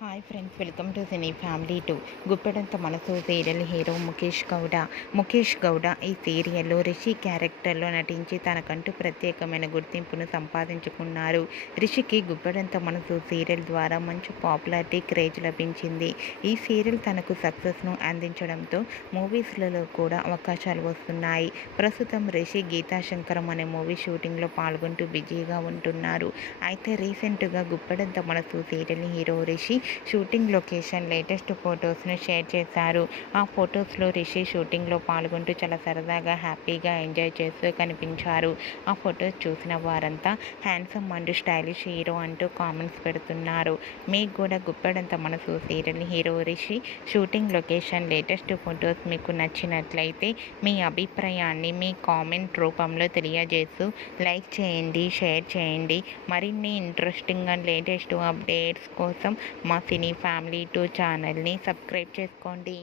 Hi friends, welcome to cine family two. Guppedantha Manasu serial hero Mukesh Gowda ఈ సీరియల్లో రిషి క్యారెక్టర్లో నటించి తనకంటూ ప్రత్యేకమైన గుర్తింపును సంపాదించుకున్నారు. రిషికి గుప్పెడంత మనసు సీరియల్ ద్వారా మంచి పాపులారిటీ, క్రేజ్ లభించింది. ఈ సీరియల్ తనకు సక్సెస్ను అందించడంతో మూవీస్లలో కూడా అవకాశాలు వస్తున్నాయి. ప్రస్తుతం రిషి గీతాశంకరం అనే మూవీ షూటింగ్లో పాల్గొంటూ బిజీగా ఉంటున్నారు. అయితే రీసెంట్గా Guppedantha Manasu serial hero Rishi shooting location latest ఫొటోస్ను షేర్ చేశారు. ఆ ఫొటోస్లో రిషి షూటింగ్లో పాల్గొంటూ చాలా సరదాగా, హ్యాపీగా ఎంజాయ్ చేస్తూ కనిపించారు. ఆ ఫొటోస్ చూసిన వారంతా హ్యాండ్సమ్ అండ్ స్టైలిష్ హీరో అంటూ కామెంట్స్ పెడుతున్నారు. మీకు కూడా Guppedantha Manasu serial hero Rishi shooting location latest photos మీకు నచ్చినట్లయితే మీ అభిప్రాయాన్ని మీ కామెంట్ రూపంలో తెలియజేస్తూ లైక్ చేయండి, షేర్ చేయండి. మరిన్ని ఇంట్రెస్టింగ్ అండ్ లేటెస్ట్ అప్డేట్స్ కోసం మా సినీ ఫ్యామిలీ 2 ఛానల్ని సబ్స్క్రైబ్ చేసుకోండి.